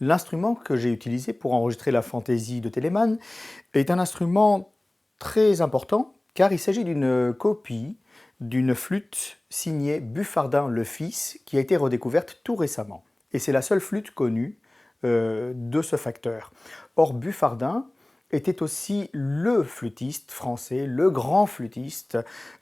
L'instrument que j'ai utilisé pour enregistrer la fantaisie de Telemann est un instrument très important car il s'agit d'une copie d'une flûte signée Buffardin le Fils qui a été redécouverte tout récemment. Et c'est la seule flûte connue de ce facteur. Or, Buffardin était aussi le flûtiste français, le grand flûtiste,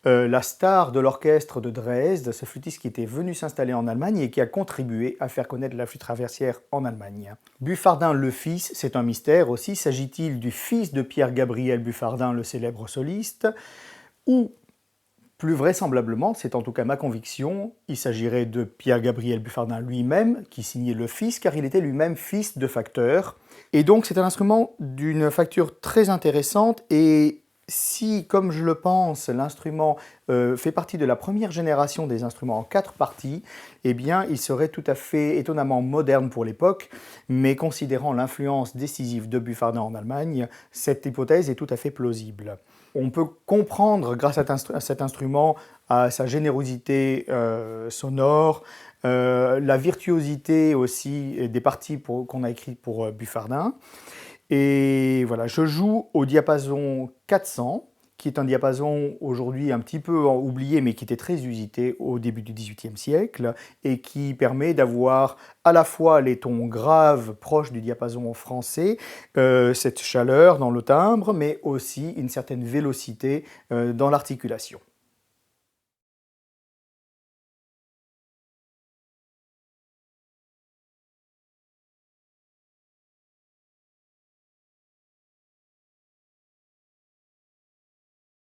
la star de l'orchestre de Dresde, ce flûtiste qui était venu s'installer en Allemagne et qui a contribué à faire connaître la flûte traversière en Allemagne. Buffardin le Fils, c'est un mystère aussi. S'agit-il du fils de Pierre-Gabriel Buffardin, le célèbre soliste, ou plus vraisemblablement, c'est en tout cas ma conviction, il s'agirait de Pierre-Gabriel Buffardin lui-même, qui signait le fils, car il était lui-même fils de facteur. Et donc c'est un instrument d'une facture très intéressante, et si, comme je le pense, l'instrument fait partie de la première génération des instruments en 4 parties, eh bien il serait tout à fait étonnamment moderne pour l'époque, mais considérant l'influence décisive de Buffardin en Allemagne, cette hypothèse est tout à fait plausible. On peut comprendre, grâce à cet instrument, à sa générosité sonore, la virtuosité aussi des parties qu'on a écrites pour Buffardin. Et voilà, je joue au diapason 400, qui est un diapason aujourd'hui un petit peu oublié, mais qui était très usité au début du XVIIIe siècle, et qui permet d'avoir à la fois les tons graves proches du diapason français, cette chaleur dans le timbre, mais aussi une certaine vélocité dans l'articulation.